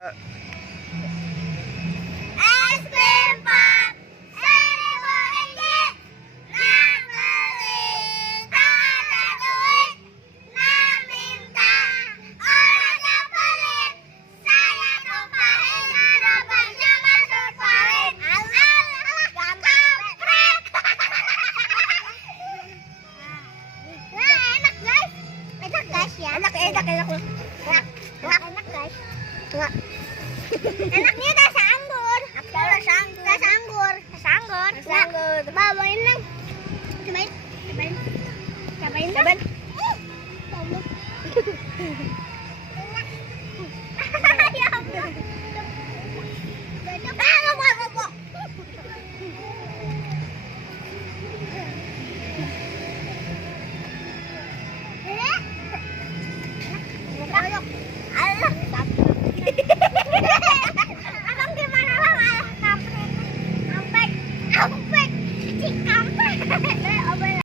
Es krim pop 1.000 ringgit. Nak beli tak ada duit. Nak minta orangnya pelit. Saya tumpahin harapannya masuk parit. Alah, kampret. Wah, enak guys. Enak guys ya. Enak. Enak guys. Enaknya rasa anggur. Apa rasa anggur? Rasa anggur. Rasa anggur. Rasa anggur. Bawain dong. Cobain. Ya ampun. Abang gimana bang? Alah kampret. Kampret. Kampret.